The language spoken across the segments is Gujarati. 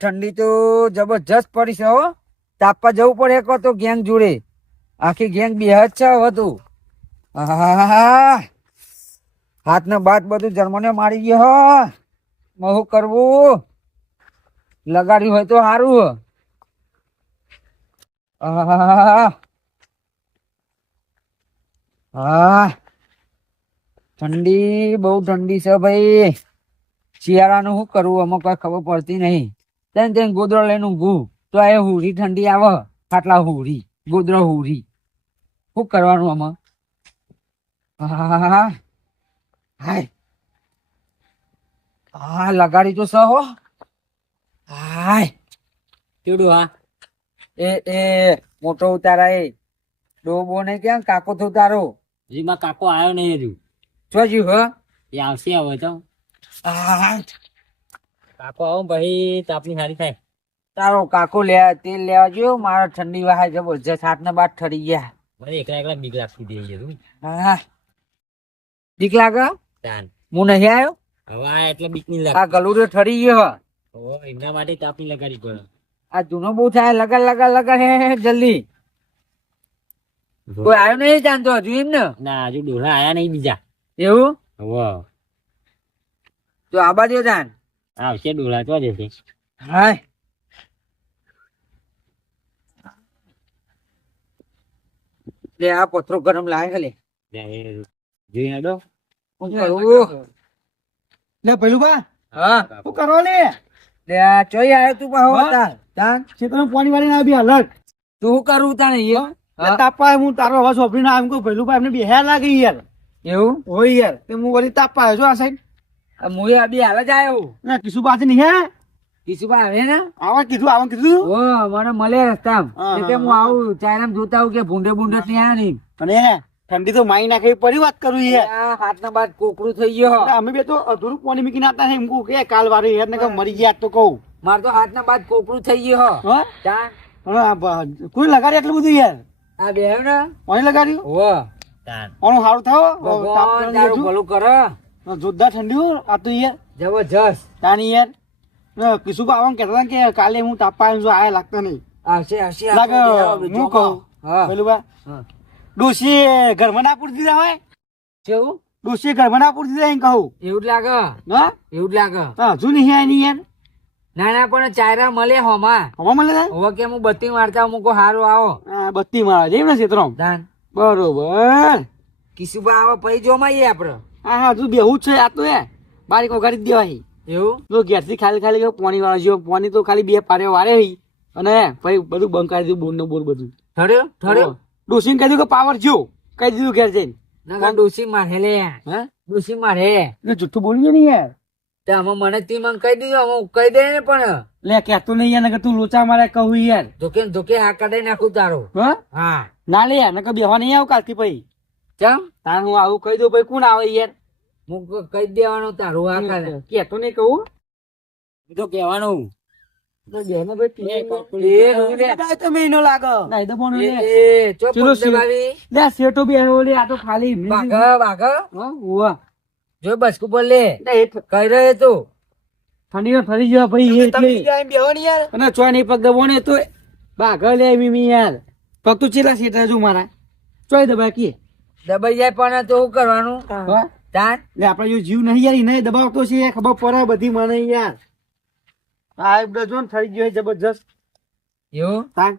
ઠંડી તો જબરજસ્ત પડી છે હો. તાપવા જવું પડે એક તો ગેંગ જોડે. આખી ગેંગ બેહજ છે હવે તું. આહાહા. હાથ ને બાત બધું જર્મને મારી ગયો હો. મહુ કરવું? લગાડ્યું હોય તો સારું હા. ઠંડી બહુ ઠંડી છે ભાઈ. શિયાળાનું શું કરવું? અમુક કઈ ખબર પડતી નહીં. તેને તેને ગોદરો લઈને ઊંઘું તો એ હુરી ઠંડી આવે. ખાટલા હુરી ગોદરો હુરી શું કરવાનું આમાં? હા હાય. હા લગાડી તો સહો. હાય. કેવડું હા? એ એ, મોટો ઉતારા એ ડોબો ને ક્યાં કાકો તો ઉતારો હજી કાકો આવ્યો નહીં હજુ. જોજ્યું હ. એ આવશે હવે તો. કાકો આવો ભાઈ તાપની સારી થાય. તારો કાકો લે તેલ લેવા ગયો મારા ઠંડી વાહે જબરજસ્ત હાથ ને બાદ ઠરી ગયા. મને એકલા એકલા બીક લાગતી દે તું હા. બીક લાગે? તાન. હું નહીં આવ્યો? હવે આ એટલે બીક નહીં આ લાગતી ગલુડો ઠરી ગયો હ. એના એમના માટે તાપની લગાડી પડે. આ જૂનો બહુ થાય લગા લગા લગા હે હે, જલ્દી. કોઈ આવ્યો નહીં જાણતો હજુ એમ ને ના હજુ ડોલા આયા નહીં બીજા. એવું? વાહ તો આ બાજુ જાણ આવશે ડોલા તો જશે હાય. લે આ પથરો ગરમ લાગે લે જોઈ હેડો. શું કરું? લે પેલું બા હા. શું કરો લે? લે આ ચોઈ આયો તું પાહો? તાર. તાન. ખેતરમાં પાણી વાળી ના બી અલગ તું શું કરું તાને એ? તાપા હું તારો અવાજ વાપરીને ના આમ કહું પેલું બા એમને બેહ્યા લાગી યાર. એવું? હોય યાર તે હું વળી તાપ પાયો છું આ સાઈડ? આ મુએ આ બી હાલ જ આવ્યો ના કિશુ પાસે નહીં હે? કિશુભા આવે ને? આવા કીધું આવા કીધું? ઓ મને મળે રસ્તા કે હું હા. આવું ચાયરામ જોતા આવું કે ભૂંડે ભૂંડે નહીં અને ઠંડી તો માઈ નાખે પડી વાત કરું યાર આ હાથના બાદ કોકરું થઈ ગયો. અમે બે તો અધૂરું પાણી મૂકીને નાતા ને એમ કહું કે કાલ વારે યાર ને મરી ગયા તો કહું. માર તો હાથના બાદ કોકરું થઈ ગયો હા. કોઈ લગાડી એટલું બધું યાર? આ બે ને? પાણી લગાડ્યું? ઓ તાન. સારું થાવ ભગવાન તારું ભલું કરે. જોરદાર ઠંડી આ તો યાર. જબરજસ્ત. તાની યાર. કિશુ બાવા કહેતા હતા કે કાલે હું તાપા આવ્યો છું આયા લાગતા નહીં. આવશે આવશે લાગે હું કહું. પેલું બા. ડોસી ડોશી ઘરમાં ના પૂરી દીધા હોય? કેવું? ડોસી ઘરમાં ના દીધા એમ કહું. એવું જ લાગે. હા એવું જ લાગે. હા હજુ નહીં આયા નહીં યાર. ના ના પણ ચાયરા મળે હોમાં. હોમાં મળે? હવે કે હું બત્તી મારતા મૂકો હારો આવો. બત્તી મારા જેમ ને ક્ષેત્રમાં દાન. બરોબર. કિશુભા આવો પછી જોમાઈએ આપડે. હા હા હજુ બેહું છે આ તો એ બારીક વગાડી દેવાય એવું? જો ઘેરથી ખાલી ખાલી પોણી વાળા જેવો પાણી તો ખાલી બે પારે વારે હઈ અને પછી બધું બંધ કરી દીધું બોર ને બોર બધું. ઠર્યો? ઠર્યો? ડોશીને કહી દીધું કે પાવર જો. કહી દીધું ઘેર જઈને. ના ડોસી મારે લે. હે? ડોસી મારે. એટલે જુઠ્ઠું બોલ્યો ને યાર. તે મને તી મને કહી દીધું અમે કહી દે ને પણ. લે કહેતો નહીં યાર તું લોચા મારે કહું યાર. ધોકે ધોકે હા કાઢી નાખું તારો. હા? હા. ના લે એને કઈ બેહવા નહીં આવું કાલથી પછી. ચમ? તાર હું આવું કહી દઉં ભાઈ કોણ આવે યાર? હું કહી દેવાનું તારું આ કાઢે કહેતો નહીં કહું? હું તો કહેવાનું. ઠંડી ફરી ગયો ભાઈ ચોય નહીં પગ દબો ને તો બાઘ લે મીમી યાર. પગ તો ચેલા શેઠ જો મારા? ચોય દબાય કે દબાઈ જાય પણ તો શું કરવાનું? હા? તાન? એટલે આપડે જો જીવ નહીં યાર એને દબાવતો છે એ ખબર પડે બધી મને યાર. આ બધો જો ને થઈ ગયો છે જબરજસ્ત. એવું? તાન?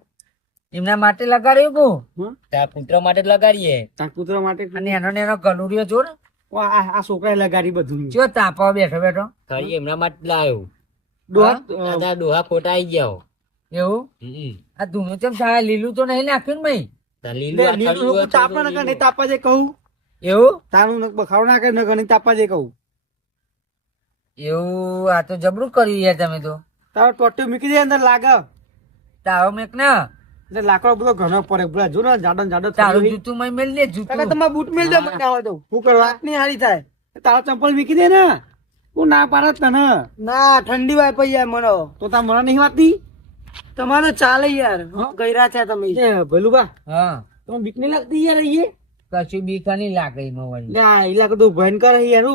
એમના માટે લગાડ્યું કો હં? તાર પુત્ર માટે લગાડીએ. તાર પુત્ર માટે અને એનો ને એનો ગલુડિયો જો ને. આ આ- છોકરાએ લગાડી બધું. જો તાપા બેઠો બેઠો. થઈ એમના માટે લાવ્યો ડોહા? ડોહા ખોટા આવી ગયા એવું? હમ. આ ધૂનું ચમ થાય લીલું તો નહીં નાખ્યું ને ભાઈ? લીલું લીલું થળિયું હું હતું, તાપા નકર નહીં તાપા જે કહું. એવું? તારું બખાડો ના કરે નકર નહીં તાપા જે કહું. એવું આ તો જબરું કર્યું યાર તમે તો. તારો ટોટ્યો મૂકી દે અંદર લાગે. તારો મેક ને એટલે લાકડો બધો ઘણો પડે પેલા જો ને જાડો જાડો તારું. જૂતું મેળ મેલ દે જૂતું. તમારે બૂટ મેલ દે મને આવે તો હું કરવા વાત હારી થાય. તારો ચંપલ મીકી દે ને. હું ના પાડત તને. ના ઠંડી વાય પૈયા યાર મને. તો તાર મને નહીં વાતતી તમારે ચાલે યાર ગયરા છે તમે. ભલુબા હા. તમે બીક નહીં લાગતી યાર એ કશું બીક નહીં લાગે એમાં ના એ લાગે તો ભયંકર હે યાર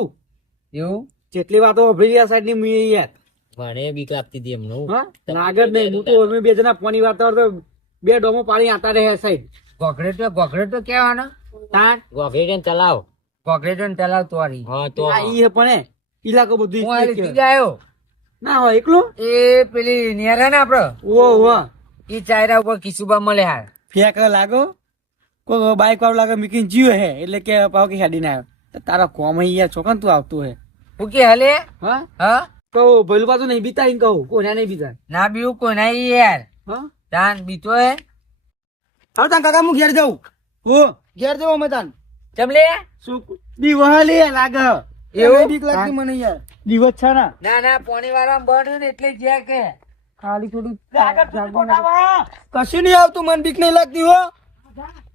એવું? જેટલી વાતો આ સાઈડની મુએ યાર. મને બીક લાગતી હતી એમનું. હા નાગર નહીં. હું તો અમે બે જણા પાણી વાર્તા તો બે ડોમો પાણી આતા રહે સાઈડ ગોખરેટો ગોખરેટો કેવાનો તાણ? ગોગેડન ચલાવ. ગોખડે ને તલાવ તોરી. હા તો. આ ઈ હે પણ ઈલાકો બધું હું આ ઈ લીધી જ જાયો. ના હોય એકલો? એ પેલી નેરા ને આપડે? ઓ ઓ એ ચાયરા ઉપર કિસુબા મળે હાર. ફેક લાગો. કોઈ બાઈક વાળો લાગે મીકીને જીવ હે એટલે કે પાવ કે હાડી ના આવ્યો તારા કોમ અહીંયા યાર તું આવતું હે? હું કે હલે? હા? હા? કહો ભલું પાછું નહીં બીતા કહું. કોને નહીં બીતા ના બીવું કોઈ ના યાર. હા? તાન બીતો હે. હાલ તાન કાકા હું ઘેર જાઉં. હું ઘેર જાઉં અમે તાન. ચમલે શું બી લે લાગે. એવું? બીક લાગતી મને યાર. દિવસ છે ને? ના ના પોણી વાળા બન્યું ને એટલે જ્યાં કે. ખાલી થોડું કશું નહીં આવતું મને બીક નહીં લાગતી હો.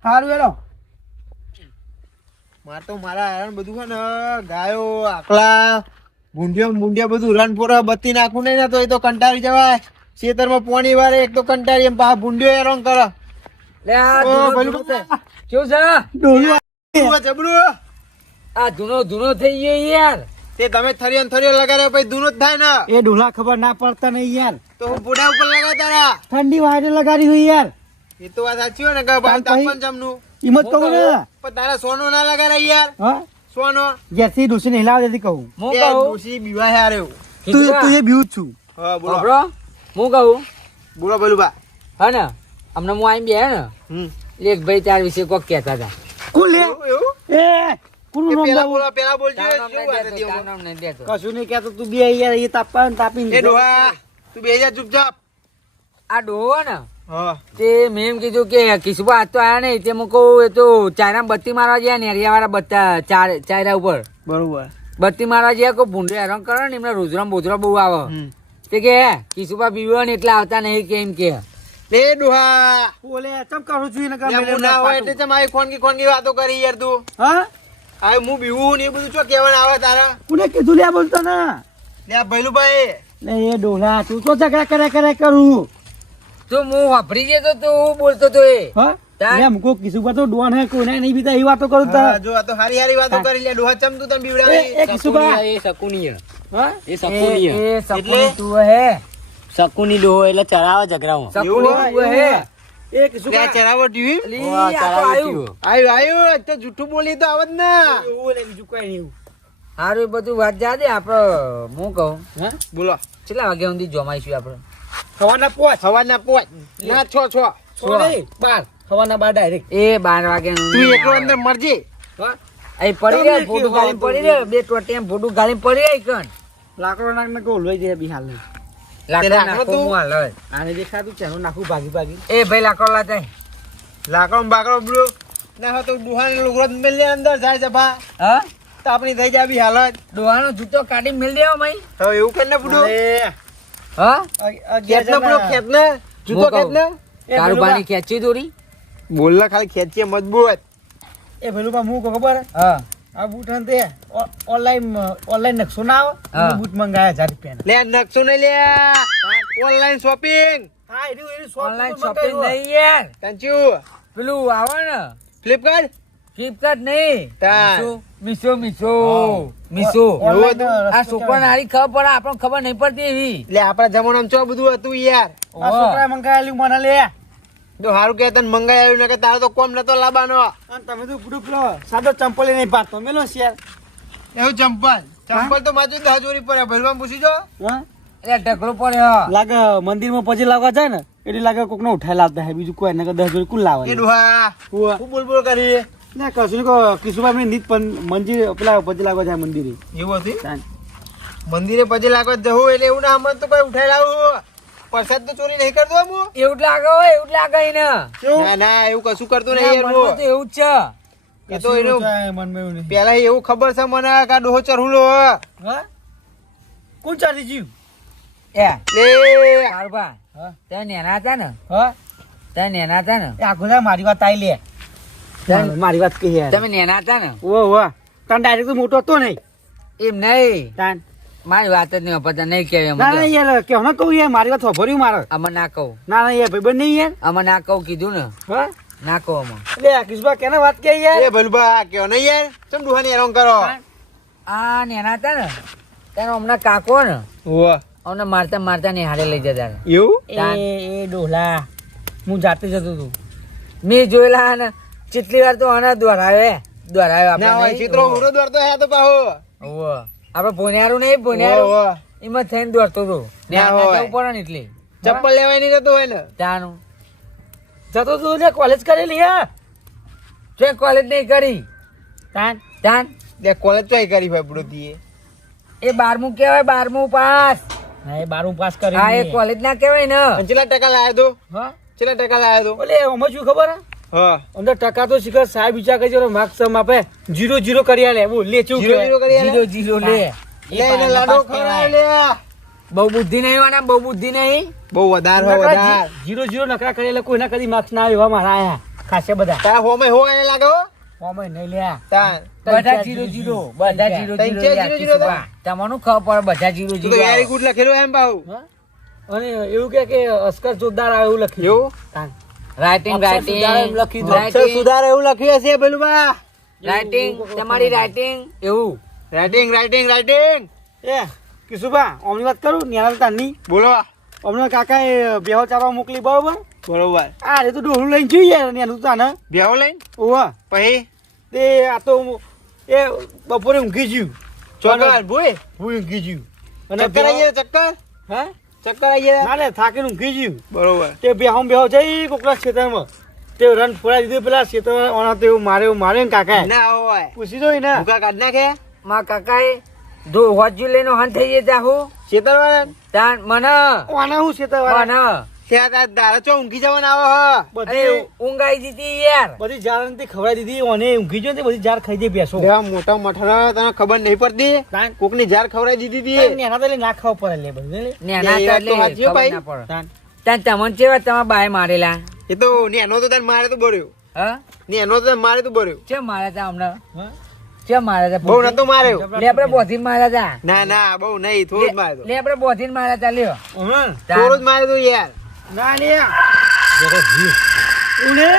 સારું હેલો. માર તો મારા હેરાન બધું છે ને ગાયો આકલા ભૂંડિયો ભૂંડિયા બધું રન પોરા બત્તી નાખું નહીં ને તો એ તો કંટાળી જવાય. ખેતરમાં પોણી વારે એક તો કંટાળી એમ પા ભૂંડિયો હેરાન કરે. લે આ ભલું કેવું છે જબરું? આ ધૂનો ધૂનો થઈ ગયો યાર. તે તમે થરિયો ને થરિયો લગાડ્યો પછી ધૂનો જ થાય ને. એ ડોલા ખબર ના પડતા નહીં યાર. તો હું બુડા ઉપર રહ્યા. ઠંડી વાયર લગાડી હોય યાર. એ તો વાત સાચી હોય ને કે બાર તાપમાન જમનું. હિંમત કહું ને. પણ તારા સોનો ના લગાડાય યાર. હા? સોનો. જેસી ડોસી ને હિલાવ દેતી કહું. હું કહું. ડોશી બીવા હારે તું તું એ બીવું જ છું. હા બોલો. સાંભળો. હું કહું? બોલો બોલું બા. હા ને? હમણાં હું આઈ બે ને. હમ. એક ભાઈ તાર વિશે કોક કહેતા હતા. કુલ એવું? એ! કોનું નામ પેલા લાવું? પેલા બોલજો શું વાત હતી નામ નહીં દેતો. કશું નહીં કહેતો તું બે યાર એ તાપવા ને તાપી એ ડોહા તું બે જા ચૂપચાપ. આ ડોહો ને તે મેં એમ કીધું કે કિશુબા આજ તો આયા નહીં તે હું કહું એ તો ચાયરા બત્તી મારવા ગયા નેરિયા વાળા બત્તા ચાર- ચાયરા ઉપર. બરોબર. બત્તી મારવા ગયા કોઈ ભૂંડે હેરાન કરે ને એમને રોજરામ બોજરા બહુ આવે. તે કે કિશુબા બીવો ને એટલે આવતા નહીં કે એમ કે. લે ડોહા. બોલે ચમ કરું છું ના હોય. એટલે ખોનગી ખોનગી વાતો કરી યાર તું? હા? આ હું બીવું ને એ બધું ચો કહેવાનું આવે તારા? કોને કીધું લે બોલતો ને લે ભૈલુભાઈ. લે એ ડોલા તું તો ઝઘડા કરે કરે કરું? તો હું વાપરી જતો તો હું બોલતો તો એ. હા? મુકો કિસુબા તો ડોન હે કોને નહીં બીતા એ વાતો કરું તા જો આ તો હારી હારી વાતો કરી લે ડોહા ચમ તું તને એ બીવડાવી એ કિસુબા એ શકુની હા? એ શકુની એ સકુની તું હે. સકુની ડોહો એટલે ચરાવે ઝઘરાઓ સકુની તું હે. એ લે ચરાવો ટીવી. અલી, આ તો આયુ. આયુ આયુ તો જૂઠું બોલી તો આવત ને. એવું લે બીજું કઈ નહીં હારું એ બધું વાત જા આપણે હું કહું? હે? બોલો. કેટલા વાગ્યા સુધી જમાઈશું આપણે સવારના પોચ. સવારના પોચ. ના છ છ. છો નહીં બાર. સવારના બાર ડાયરેક્ટ એ બાર વાગ્યા તું એકલો અંદર મરજી. અહીં પડી રહે ફોટું પડી રહે. બે ટોટેમ ફોટું ગાલી પડી રહે કણ? લાકડો નાક ને કહું લઈ જાય બિહાર લઈ આને દેખાતું છે નાખું ભાગી ભાગી. એ ભાઈ લાકડો લાતા લાકડો બાકડો બ્લુ. ના તો ડોહાને લુગડો મેલ અંદર જાય જભા હા? તો આપણી થઈ જાય હાલત. ડોહાનો જૂતો કાઢી મેલ દેવો મઈ હવે એવું કરીને બુડો? હા? અગ- ખેત ને બુડો જણા. જૂતો હું ખેત કહું. ને. એ કારુબાની ખેંચી દોરી. બોલ ના ખાલી ખેંચીએ મજબૂત. એ ભેલું હું ખબર? હે? આ તે ઓનલાઈન ઓનલાઈન નકશો ના આવે બૂટ મંગાયા હજાર રૂપિયા લે નકશો નહીં લે. ઓનલાઈન શોપિંગ હા એનું એનું ઓનલાઈન શોપિંગ નહીં યાર. તંચુ પેલું આવે ને? ફ્લિપકાર્ટ ફ્લિપકાર્ટ નહીં. તાર. મીશો મીશો મીશો. આ રસ્તો છોકરા ખબર પડે આપણને ખબર નહીં પડતી એવી. લે આપણા જમાનામાં ચો બધું હતું યાર. આ છોકરાએ મંગાવેલું મને લે. તો સારું કે તને મંગાઈ આવ્યું ને કે તારો તો કોમ નતો લાબાનો. અને તમે તો બુડું લો. સાદો ચંપલી નહીં પાડતો. મેલો શેર. એવું ચંપલ. ચંપલ તો માજુ દહ જોડી પડે ભરવા પૂછી જો એટલે ઢગલો પડ્યો. લાગે મંદિરમાં પછી લાવવા જાય ને એટલે લાગે કોક નો ઉઠાઈ લાવતા હે બીજું કોઈ નકર દસ જોડી કુલ લાવે? એ ડોહા હું બોલ બોલ કરી ના કશું કહો કિશુભાઈ મેં નીત પણ મંદિર પેલા પછી લાગવા જાય મંદિરે. એવું હતું? મંદિરે પછી લાગવા જવું એટલે એવું ના હમણાં તો કોઈ ઉઠાઈ લાવું પ્રસાદ તો ચોરી નહીં કરતો હું એવું જ લાગે હોય એવું જ લાગે ને ના ના એવું કશું કરતું નહીં યાર તો એવું જ છે. એ તો એનું. પેલા એવું ખબર છે મને કે ડોહો ચરહુલો હે. કોણ ચાલી જીવ? એ. લે કારુબા હા. તમે નેના હતા ને? હા? તે નેના હતા ને? આખો મારી વાત આઈ લે. તાન- મારી વાત કહી તમે નેના હતા ને? ઓ વાહ તને ડાયરેક્ટ તો મોટો હતો નહીં? એમ નહીં. તાન. મારી વાત જ નહીં પતા નહીં કહેવાય ના ના યાર કે ના કહું યાર મારી વાત સાંભળ્યું મારે. અમે ના કહું. ના ના યાર ભાઈ નહીં યાર. અમે ના કહું કીધું ને. હા? ના કહું આમાં. એટલે કિશુભાઈ કેને વાત કે યાર? એ ભલભા કયો નહીં યાર? ચમ ડોહાને હેરાન કરો? આ નેના હતા ને ત્યારે હમણાં કાકો ને ઓવા અમને મારતા મારતા નિહાળે લઈ જતા એવું? એ એ ડોલા હું જાતે જતો હતો. મેં જોયેલા ને કેટલી વાર તો આને ના હોય આપણે ચિત્રો ઉરો દોરતો હે તો પાહો. આપણે ભોનિયારું નહીં ભોનિયારું એમાં થઈને દોડતો હતો. ને ના. ને એટલે. ચપ્પલ લેવાય નહીં જતો હોય ને. ત્યાંનું જતો તું ને કોલેજ કરેલી હે. તે કોલેજ નહીં કરી. તાન તાન. તે કોલેજ તો કરી ભાઈ બુડોતીએ એ. બારમું કહેવાય બારમું પાસ. હા એ બારમું પાસ કરી હા એ કોલેજ ના કહેવાય ને. કેટલા ટકા લાયો તો? હા? કેટલા ટકા લાયો તો? ઓલે આમાં શું ખબર હે? હા. અંદર ટકા તો શીખર સાહેબ વિચાર કરજો માર્ક્સ સમ આપે. જીરો જીરો કરી આલે બોલ લે ચૂક જીરો? જીરો કરી આલે? જીરો જીરો લે. લે લાડો ખવડાવ લે. બહુ બુદ્ધિ નહીં વાના બહુ બુદ્ધિ નહીં. બહુ વધારે હોય નકરા વધારે. જીરો જીરો નકરા કરેલા કોઈના કદી માર્ક્સ ના આવ્યા મારા આયા. ખાસે બધા. તારા હોમે હો એ લાગો હોમે નહીં લ્યા. તાન બધા જીરો જીરો બધા જીરો જીરો. તમને ખબર પડે બધા જીરો જીરો વેરી ગુડ લખેલું એમ ભાઉ અને એવું કે કે અસ્કર જોરદાર આવે એવું લખ્યું. એવું? તાન. રાઇટિંગ રાઇટિંગ લખી દો. અક્ષર સુધાર એવું લખ્યું હશે પેલું બા રાઇટિંગ તમારી રાઇટિંગ એવું. રાઇટિંગ રાઇટિંગ રાઇટિંગ એ કિશુભા ઓમની વાત કરું? ન્યાલ તાની બોલો અમને કાકાએ બેહો ચારવા મોકલી બરોબર? બરોબર. આ રે તો ડોહલું લઈને જોઈએ નેનું તાને બેહો લઈને? ઓવા પછી? તે આ તો એ બપોરે ઊંઘી જ્યું ચોકર ભૂઈ? હું ઊંઘી જ્યું ચક્કર આવીએ ચક્કર? હે? ચક્કર આવીએ ગયા ના લે થાકીને ઊંઘી જ્યું બરોબર. તે બેહો બેહો જઈ કોકલા ખેતરમાં. તે રન ફોડાઈ દીધું પેલા ખેતરમાં ઓના તેવું મારે મારે ને કાકા ના હોય. પૂછી જોઈ ને. ભૂકા કાઢ નાખે? મા કાકાએ ધો હોજુ લઈને હન થઈ જતા હું. શેતર વાળા તાન મને. ઓના હું ખેતર વાળા મને. ત્યાં તાર દારા ચો ઊંઘી જવાના આવે હ. બધી ઊંઘાઈ દીધી યાર. બધી જાર તે ખવડાવી દીધી. ઓને ઊંઘી જો ને બધી જાર ખાઈ દે બેસો એવા મોટા મઠરા તને ખબર નહીં પડતી? કોકની જાર ખવડાવી દીધી હતી નેના તો ના ખાવ પડે લે બધું નેના તો એટલે ભાઈ. તાન. તાન તમને કેવા તમારા બાય મારેલા? એ તો નેનો તો તને મારે તો બર્યો હ? નેનો તો તને મારે તો બર્યો છે મારે તા હમણાં? ચેમ માર્યા તા બહુ નતો માર્યો. લે આપણે બોધીને માર્યા તા. ના ના બહુ નહીં થોડું જ મારે તો લે આપણે બોધીને માર્યા તા લ્યો. થોડું જ મારે તો યાર. ના લે. ઉને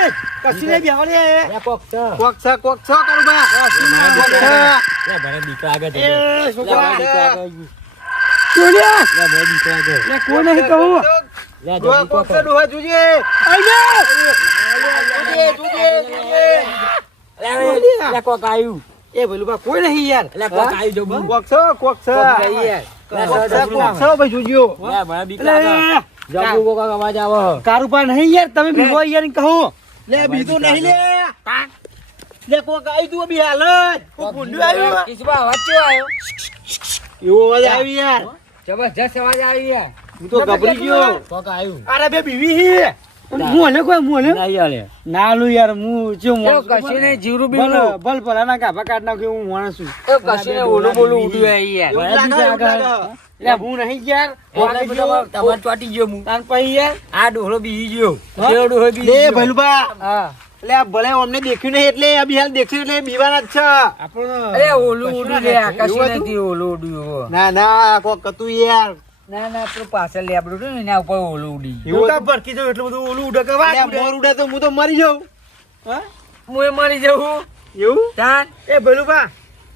કસી લે બેહો લે એ? કોક છે. કોક છ કોક છ કરું બા. કોક છ. લે ભરે દીકરો આગળ એ છોકરા. લે, લે. તું લે લે ભરે દીકરો આગળ. લે કોઈ કહું? લે ડોહા કોક કોક. છ, ડોહા જોજે. જોજે, જોજે, જોજે. લે, લે કોક આયુ. એ ભલું બા કોઈ નહીં યાર. એટલે કોક આવી જો કોક છ, કોક છ. યાર. લે, કોક છ, કોક છ, ભાઈ જોજો. આગળ. કોક અવાજ આવે. કારુપા નહીં યાર તમે બીવો યાર ને કહો. લે બીજો નહીં લે. લે કોક આવી તું બી હાલ કો કોક ભૂંડું આવ્યું. કિશુભા અવાજ કેવો આવ્યો? એવો અવાજ આવી યાર. જબરજસ્ત અવાજ આવી યાર. હું તો ગભરી ગયો. કોક આયુ અરે બે બીવી હી. કોઈ. યાર હું જે ભલ ભલ ભલાના કાઢ હું માણસ છું. ઉડ્યું યાર. એટલે હું નહીં યાર તમારે ચોંટી ગયો હું તાન યાર આ ડોહલો બીજી ગયો. લે હા. એટલે આ ભલે અમને દેખ્યું નહીં એટલે આ બિહાર દેખ્યું એટલે બીવાના જ છે. આપણો અરે ઓલું ઉડ્યું લે કશું નથી ઓલું ઉડ્યું. ના ના કોક હતું યાર. ના ના આપણું પાછળ લેબડું હતું એના ઉપર ઓલું ઉડી એવું કા ભરકી જાવ એટલું બધું ઓલું ઉડે કે વાત મોર ઉડે તો હું તો મરી જાઉં. હા? હું એ મરી જાઉં. એવું? તાન. એ ભલું બા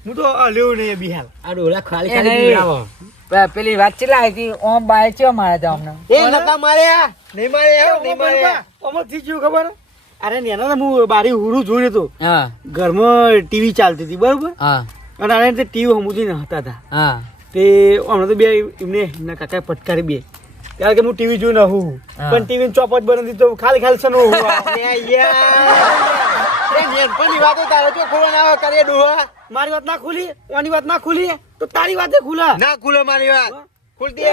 હું તો હલ્યો નહીં બિહાર આ ડોલા ખાલી ખાલી પેલી વાત ચેલા આવી હતી? ઓમ બાય ચો મારે તો અમને? એ નતા માર્યા નહીં માર્યા નહીં મારે. અમરથી ગયું ખબર? અરે નેના હું બારી હુરું જોયું તો હા. ઘરમાં ટીવી ચાલતી હતી બરોબર? હા. અને આને તે ટીવી સમજી હતા હતા હા. તે હમણાં તો બે એમને એમના કાકા પટકારી બે. કારણ કે હું ટીવી જોઈને હું. પણ ટીવી ચોપટ બની તો ખાલી ખાલી સનો હું લે યાર એ નેનપણની વાતો તારે જો ખોલો ના કરે ડોહા? મારી વાત ના ખુલી? ઓની વાત ના ખુલી? તો તારી વાતે ખુલા. ના ખુલે મારી વાત. ખુલતી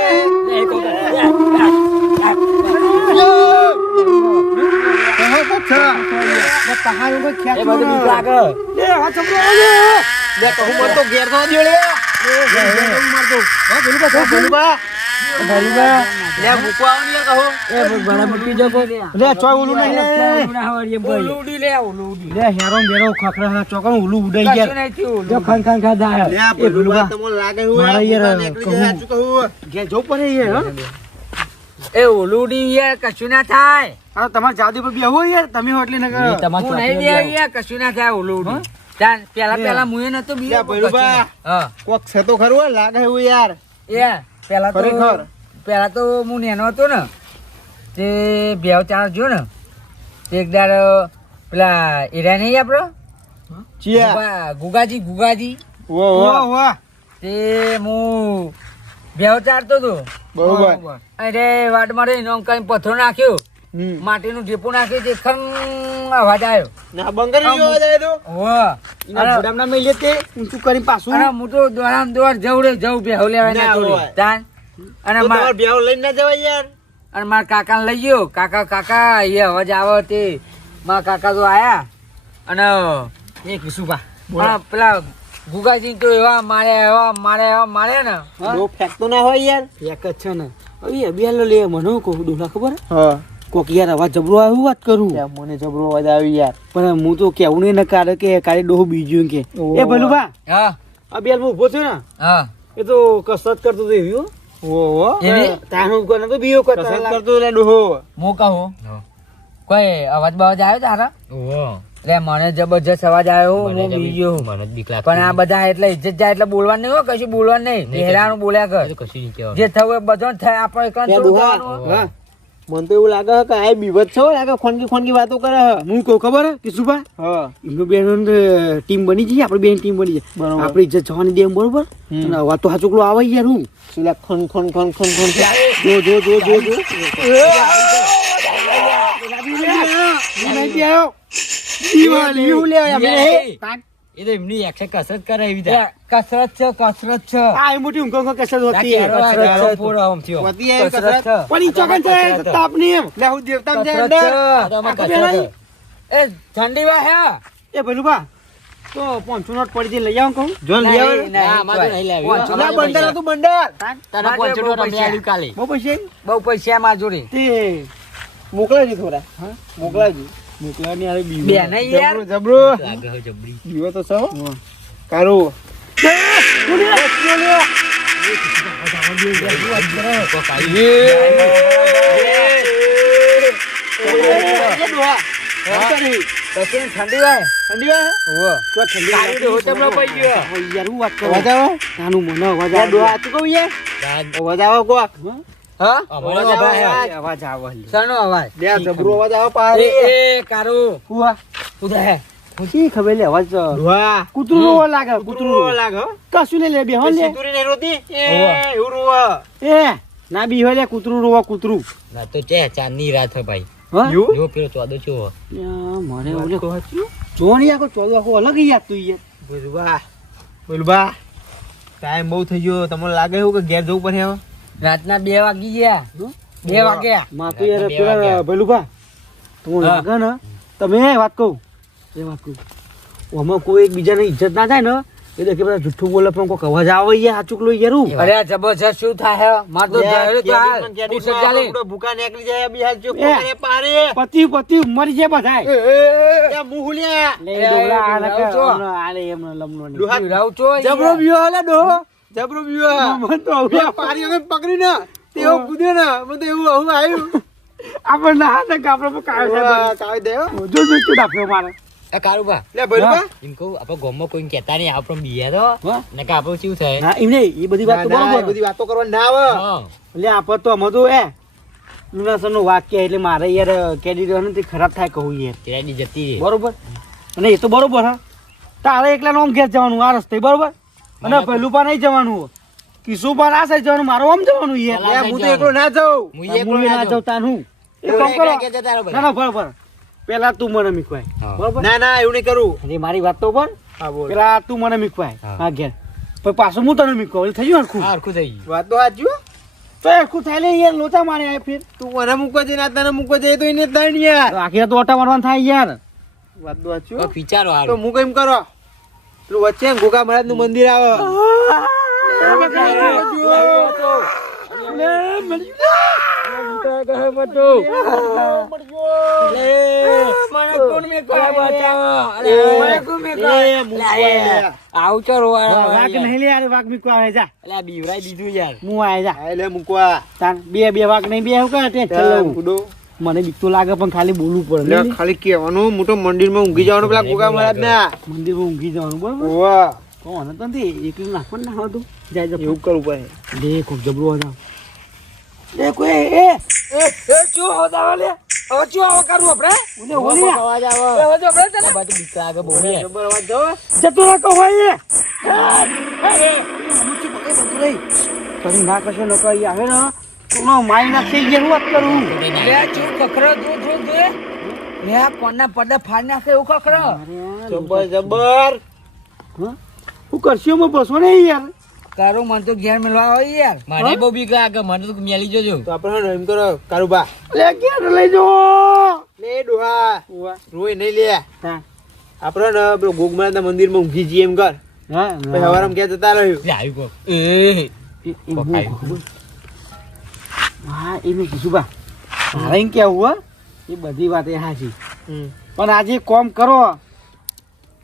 એ બધું લાગે. લે હા લે તો હું મન તો ઘેર ના દ્યો લે. ભલુબા લે મૂકવા આવો ને યાર કહો. એ ભલે મૂકી દો લે ચોય ઓલું નહીં લે. ના હોય એ ભાઈ. ઓલું ઉડી લે ઓલું ઉડી. લે હેરો બેરો ખખરા હા ચોકણ ઓલું ઉડાઈ કશું ગયા. જો ઓલું ખાન ખાન ખા જાય એ ભલુબા ભલુબા તમને લાગે હું મારા યાર ભૂકા નીકળી જાય સાચું કહું. ઘેર જવું પડે યાર એ ઓલું ઉડી યાર કશું ના થાય. આ તમારે જાદી પર બેહો યાર તમે હો એટલે એ નકર તમારે હું કશું ના થાય ઓલું ઉડી. તાન પેલા. પેલા મુએ નતો બીજો. હા. કોક છે તો ખરું લાગે એવું યાર. એ પેલા તો ખરેખર. પેલા તો હું નેનો હતો ને તે બેવ ચાર જો ને તે એક દાડ પેલા એરા નહીં આપડો ચિયા. ગુગા- ગુગાજી ગુગાજી. વો વો વાહ વાહ તે હું બેવ ચારતો હતો. બરોબર. અરે વાટ મારે એનો કઈ પથ્થર નાખ્યો. માટીનું ઢેપું નાખી તે ખમ અવાજ આવ્યો ના બંગરી જોવા જાય તો. હો એના ઘોડામાં મેં લે તે ઊંચું કરી પાછું? અને હું તો દોડામ દોડ જવું રે જવું બેહવ લેવા ના ના તાન. અને માર બ્યાવ લઈને ના જવાય યાર. અને મારા કાકા લઈ ગયો. કાકા કાકા એ અવાજ આવે તે. મારા કાકા તો આયા. અને એક વિશુભા આ પેલા ગુગાજી તો એવા માર્યા એવા માર્યા એવા માર્યા ને. ફેંકતો ના હોય યાર. ફેંક જ છે ને. હવે અભિયાન લે મને કહું ડોલા ખબર? હા. કોક યાર અવાજ જબરો આવ્યો વાત કરું? મને જબરો અવાજ આવી યાર. પણ હું તો કેવું નહીં ને કે કાલે ડોહું બીજું કે. એ ભલુભા હા. અભિયાનમાં ઊભો થયો ને? હા. એ તો કસરત કરતો હતો એવી હો. વો વો એવી? તાનું કોને તો બીયો કરતો કરતો રે ડોહો. હું. કહું કોઈ અવાજ બવાજ આવ્યો તારા? ઓહો એટલે મને જબરજસ્ત અવાજ આવ્યો હું જ મને બીક લાગતી પણ આ બધા એટલે ઇજ્જત જાય એટલે બોલવાનું નહીં હો કશું બોલવાનું નહીં. નહીં, ચહેરાનું બોલ્યા કર. જે થયું એ બધો જ થાય આપણે એકલા મને તો એવું લાગે કે આ બીવત છો લાગે ખોનગી ખોનગી વાતો કરે. હું કહું ખબર કે શું હા એમનું બેન ટીમ બની જઈએ આપણે બેન ટીમ બની જાય. આપણી ઇજ્જત જવાની દેમ બરોબર. અને અવાજ તો હાચુકલો આવે યાર હું પેલા ખોન ખોન ખોન ખોન ખોન જો જો જો જો જો લીવું લે અમે હે. એ તો એમની એક્શન કસરત કરાવી એવી કસરત છે કસરત છે. આ એ મોટી ઊંઘો ઊંઘ કસરત હોતી હે. કસરત છે. પૂરો આમ. થયો. હોતી કસરત કસરત. છે. પણ ઈ ચોકન છે તાપની એમ. લે હું દેવતા છે. અંદર. એ ઠંડી વાય હે. એ ભલુભા તો પાંચસો નોટ પડી જઈને લઈ આવું કહું. જો લઈ આવ. ના, મારે નહીં લેવી. પાંચસો ના બંદર. હતું બંદર. તને પાંચસો નોટ અમે આલી કાલે બહુ પૈસા બહુ પૈસા માં જોડે. તે મોકલાજી થોડા મોકલાજી મોકલા ની આવી બીવી. બે નહીં યાર જબરો જબરો લાગે હે જબરી બીવો તો સૌ કારું કોક આવી. પછી ઠંડી વાય ઠંડી વાય ઓહો. તો ઠંડી હોટલમાં પડી ગયો. યાર હું વાત કરું અવાજ આવે મને અવાજ યાર આવે ડોહા હાચું કહું યાર દાદ- કોક કૂતરું લાગે કૂતરું લાગે કશું ને લે બે હો એ નહીં ના બી હોય કૂતરું રોવા કૂતરું. ના તો છે ચાંદની રાત ભાઈ. હા? જો પેલો ચોદો ચો મને ઓલે જો ને આખો ચોદો આખો અલગ યાદ તું યાર. બોલબા ટાઈમ બહુ થઈ ગયો. તમને લાગે એવું કે ઘેર જવું પડે હવે? રાતના બે વાગી ગયા. બે વાગ્યા. માં યાર પેલા ભૈલુભા તું. લાગે ને તમે વાત કહું. એ વાત કહું. આમાં કોઈ એકબીજાને ઇજ્જત ના થાય ને એ દેખે બધા જુઠ્ઠું બોલે પણ કોઈ અવાજ આવે યાર હાચુક લો યાર અરે જબરજસ્ત શું થાય? માર તો જહેર તો હાલ. ભૂકા નીકળી જાય બી હાલ ચૂપ પારે પતિ પતિ મરી જાય બધાય. એ મુહુલિયા લે ડોલા આ છો. હમણાં આલે એમનો લમણો ડોહા રાવ છો જબરો. બીયો હાલે ડો જબરો બીવા મન તો હવે પારી હવે પકડી ના તેઓ કૂદ્યો ને મને તો એવું આવું આવ્યું. આપણને ના ને કાપડા પર કાય સાહેબ. કાવી દે હો. જો જો તું ડાફ્યો મારે. એ કારુબા લે ભલુબા એમ કહું આપણે ગામમાં કોઈ કહેતા નહીં આપણે બિયા તો. હા? ને કે આપણું શું થાય? ના એમ નહીં એ બધી વાત તો ના, ના, એ બરોબર બધી વાતો કરવા ના આવે. એટલે આપણે તો અમે તો એ લુનાસરનું વાક્ય એટલે મારે યાર કેડી તે ખરાબ થાય કહું યાર. કેડી જતી બરોબર? અને એ તો બરોબર હા. તારે એકલા નો ઘેર જવાનું આ રસ્તે બરોબર? અને મને પહેલું પા નહીં જવાનું. કિશુ પા આ સાઈડ જવાનું. મારો આમ જવાનું યાર પેલા હું તો એકલો ના જાઉં. હું એકલો ના જાઉં. તાન હું? એક કામ કરો. ના ના બરોબર પેલા તું મને મીકવાય. બરોબર? ના ના એવું નહીં કરું. અને મારી વાત તો પણ હા બોલ. પેલા તું મને મીકવાય હા. ઘેર. પછી પાછું હું તને મીકવા થઈ ગયું હરખું? હરખું થઈ ગયું. વાત તો હો. તો હરખું થાય લે યાર લોચા મારે આ ફેર. તું મને મૂકવા જઈને તને મૂકવા જાય તો એને દંડ યાર. તો આખી રાત તો ઓટા મારવાનું થાય યાર. વાત તો. તો વિચારો તો હારું હું કેમ કરો? પેલું વચ્ચે ગોગા મહારાજનું મંદિર આવે. બે બે વાઘ નહીં બે હું તે ચાલ. મને બીક તો લાગે પણ ખાલી બોલવું પડે? ખાલી કેવાનું મોટો મંદિરમાં ઊંઘી જવાનું પેલા ગોગા મહારાજ ના મંદિરમાં ઊંઘી જવાનું બરાબર વાહ કોણ હતો નથી એકલું નાખવા ના હતું જાય જાય એવું કરવું પડે લે ખૂબ જબરું હતા લે કોઈ એ એ એ શું હોદાવા લે હવે શું આવો કરવું આપણે ઓલે ઓલી અવાજ આવે હવે જો આપણે તને બાજુ બીક લાગે બોલે જબર અવાજ જો જતો રહો બંધ રહી કરી ના કશો લોકો અહીં આવે ને તું મારી યાર હું કરું? લે શું કકરો જો જો જો લે આ કોણના પડદા ફાડી નાખે એવું કકરો જબર જબર. હું? કરશું હું બસો ને યાર. તારું મન તો ઘેર મેળવા હોય યાર. મને બહુ બીક લાગે મને તો મેલી જોજો. તો આપણે એમ કરો કારુબા લે ઘેર લઈ જો લે ડોહા. રોય નહીં લે. હા. આપણે ને પેલો ગોગ મહારાજ મંદિરમાં ઊંઘી જઈએ એમ કર. હા પછી હવારમાં ક્યાં જતા રહ્યું. એ હા એ મેં કીધું બા. મારે એમ કેવું હા. એ બધી વાત એ હાચી. પણ આજે કોમ કરો.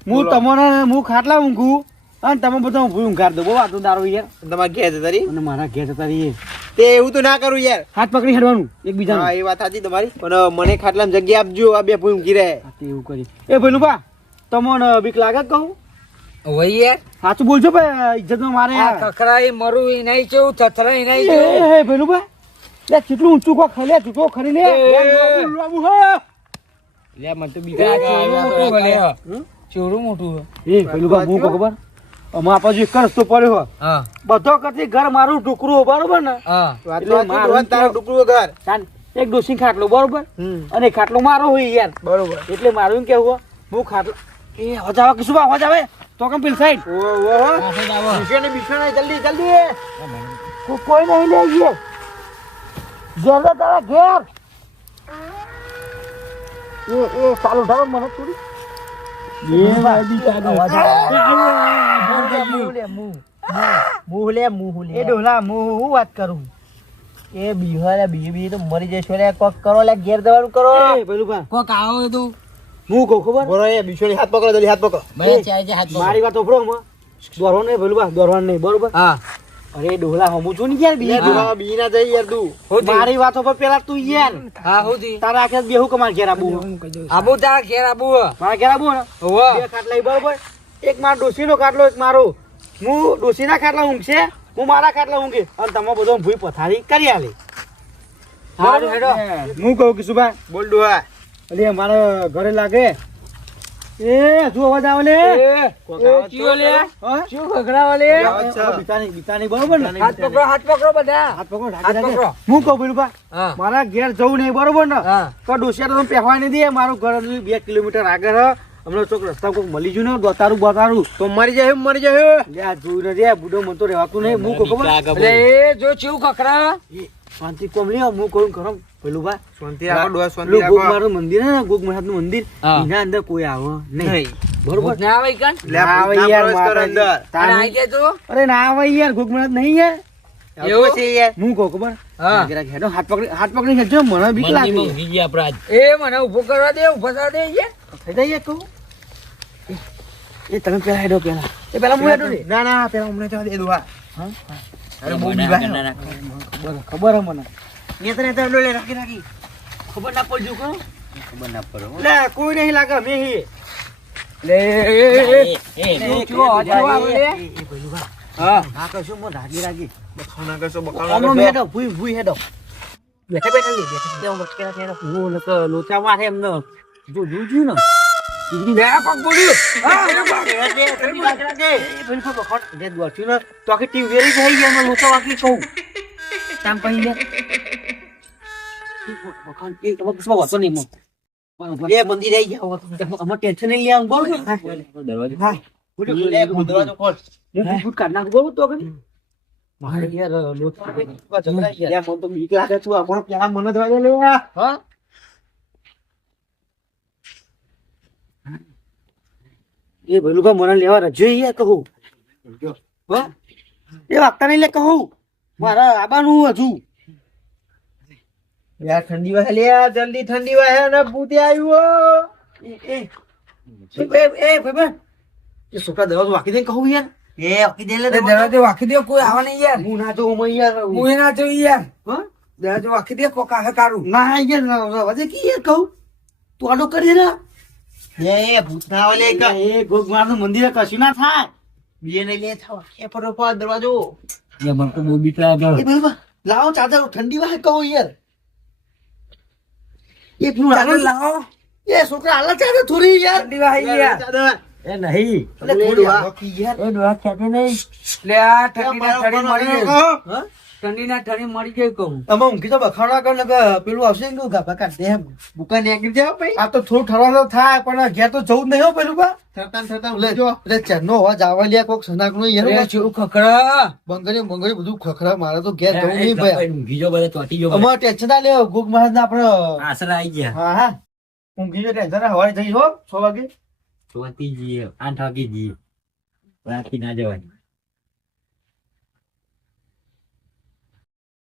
હું. તમને હું ખાટલા ઊંઘું અને તમે બધા ઊંઘું ઊંઘાર દો. બહુ વાતો દારો યાર. તમારે ઘેર જતા રહી અને મારા ઘેર જતા રહીએ તે એવું તો ના કરું યાર. હાથ પકડી હેડવાનું હા એકબીજાને એ વાત સાચી તમારી. પણ મને ખાટલામાં જગ્યા આપજો. આ બે ભૂઈ ઊંઘી રહે. એવું કરી એ ભઈલું બા તમને બીક લાગે કહું? વહી યાર. સાચું બોલજો ભાઈ ઇજ્જતમાં મારે આ ખખરા મરું નહીં કેવું થથરા એ એ નહીં છે એ ભઈલું બા લે કેટલું ઊંચું કો ખલે ચૂકો ખરી લે એ. લાવું હે લે મને તો લાગે ચોરું મોટું ભલે. ચોરું મોટું. એ ભઈલું બા હું ખબર? અમાર પાછું એક રસ્તો પડ્યો હા. બધો કરતી ઘર મારું ટુકડું બરોબર ને? હા. એટલે મારું તારું ટુકડું ઘર. એક ડોસી ખાટલો બરોબર? અને ખાટલો મારો હોય યાર. બરોબર. એટલે મારું કેવું હો, ખાટલો એ અવાજ આવે કે શું બા, અવાજ આવે? તો કેમ પેલ સાઈડ ઓ ઓ બિછાને બિછાને જલ્દી જલ્દી. કોઈ નહીં લઈ આઈએ ઘેર તારા ઘેર. એ એ ચાલુ ધારો મને થોડી. એ ડોલા હું હું વાત કરું? એ બિહારે બી બી તો મરી જશો રે. કોક કરો લે ઘેર દવાનું કરો. એ પેલું બા કોક આવો તું. હું કહું ખબર? બોલો એ બિછોની હાથ પકડો દલી હાથ પકડો. મને ચાય જે હાથ. મારી વાત ઓફરો માં દોરવાનું નહીં પેલું બા દોરવાનું નહીં. બરોબર? હા. અરે ડોલા હમું છું ને યાર બે? બીજી દુહા બી ના જઈ યાર તું. મારી વાતો પર પેલા તું યાર. હા હોજી? તારા આખે બેહુ કમાર ઘેર આબુ? આબુ તારા ઘેર આબુ મારા ઘેર આબુ ને હોવે. બે ખાટલા ઈ બરોબર. એક મારો ડોશીનો ખાટલો એક મારો. હું ડોશીના ખાટલા ઊંઘશે હું મારા ખાટલા ઊંઘે. અને તમે બધો ભૂઈ પથારી કરી આલે. હારું હેડો. હું કહું કે સુભા બોલ ડોહા. અરે મારા ઘરે લાગે. એ જો અવાજ આવે લે? ચિયો લે? ચિયો શું ખખરાવા લે? બિતાની. બીતાની બરોબર ને? હાથ પકડો હાથ પકડો બધા. હાથ પકડો હાથ પકડો. હું કહું પેલું બા મારા ઘેર જવું નહીં બરોબર ને? તો ડોસિયા તો તમે પહેવા નહીં દે. મારું ઘર બે કિલોમીટર આગળ હ. હમણાં ચોક રસ્તા કોક મળી જુ ને દોતારું બોતારું. તો મરી જાય મરી જાય લે આ જોયું ને રે બુડો મન તો રહેવાતું નહીં. હું કહું ખબર? એ જો ચિયો ખખરા શાંતિ કોમ લે હું કહું ખરો પેલું બા શાંતિ રાખો ડોસ શાંતિ પેલું ગોગ મારું મંદિર ને ગોગ મહારાજનું મંદિર એના અંદર કોઈ આવો નહીં. બરોબર? ના આવે કન લે ના આવે યાર અંદર. તારે આઈ કે તો? અરે ના આવે યાર ગોગ મહારાજ નહીં યાર. એવું? છે યાર? હું કહું ખબર? હા. હેડો હાથ પકડી હાથ પકડી હેડજો મને બીક લાગે. ઊંઘી ગયા આપણે એ મને ઊભો કરવા દે ઊભો થવા દે યાર. થઈ જાય કહું. એ- તમે પેલા હેડો પેલા એ પેલા હું હેડો ના ના પેલા હમણાં જવા દે દુહા. હા? અરે બહુ ના રાખો. ખબર ખબર મને. નેતા નેતા હેડો લે રાખી રાખી. ખબર ના પડજો કહો ખબર ના પડે. લે કોઈ નહીં લાગે મેં હી. લે એ, એ, એ, એ. એ, એ, એ, ચો, ચો આવે લે. હા. હા કશું મો રાગી રાગી. બખાવ ના કરશો, બખાવ ના આમનો કરશો. હેડો ભૂઈ ભૂઈ હેડો. બેઠા બેઠા લે બેઠા બેઠા. મસ્કેરા હેડો. હું નક લોચા મારે એમ ન. જો જોજુ ને. તો ટીમ વેરી થઈ એમાં લોચા વાકી કહું તામ પછી લે તમે નહીં એ રહી ગયા અમાર ટેન્શન નહીં લેવાનું તો કદી મારે યાર લોચા યાર મને મને. હા એ ભલું કા મને લેવા રજો યાર કહું એ વાગતા નહીં લે કહું મારા આબાનું હજુ યાર, ઠંડી વાય લે, જલ્દી ઠંડી વાય ને ભૂતે આવ્યું. એ એ. એ એ ભાઈ એ છોકરા દરવાજો વાકી દે કહું યાર. એ વાકી દે લે દવા દરવાજો. વાકી દે કોઈ આવે નહીં યાર. હું ના જોઉં મેં યાર હું એ ના જોઈ યાર. હા? દરવાજો વાકી દે કોકા હે કારું ના યાર રવાજે કી યાર કહું? તું આડો કરી રે એ એ ભૂતના વાલે એક. એ ગોગમારનું મંદિર કશું ના થાય. બીએ ને લે થા કે ફરો પર દરવાજો. એ મન તો બહુ લાગે લાવો ચાદર ઠંડી વાય કહું યાર. એ પેલું ચાલો હાલો લાવો. એ છોકરા હાલા ચાદર થોડી યાર ઠંડી ચાદર. એ નહીં. એટલે યાર એ ડોહા ખેંચે નહીં. લે આ ઠરી મળી કોનો ના ઠરી મળી ગઈ કહું. અમે ઊંઘી તો બખાડા કર ને કે પેલું આવશે ને ગાભા કાઢ દે બુકા નીકળી જાવ ભાઈ. આ તો થોડું ઠરવાનું થાય પણ ઘેર તો જવું નહીં હો પેલું બા. થરતા ને થરતા લે જો. લે ચેનનો અવાજ આવવા લ્યા કોક સનાક નો યાર ચેવું ખખડા બંગડી બંગડી બધું ખખડા મારે તો ઘેર જવું નહીં ભાઈ. ઊંઘી જો બધા ચોટી જો અમારે ટેન્શન ના લેવો ગોગ મહારાજ ના આપણે આસરા આવી ગયા. હા હા. ઊંઘી જો ટેન્શન ના હવારે જઈ હો છ વાગે. ચોટી જઈએ આઠ વાગે જઈએ. ના જવાય.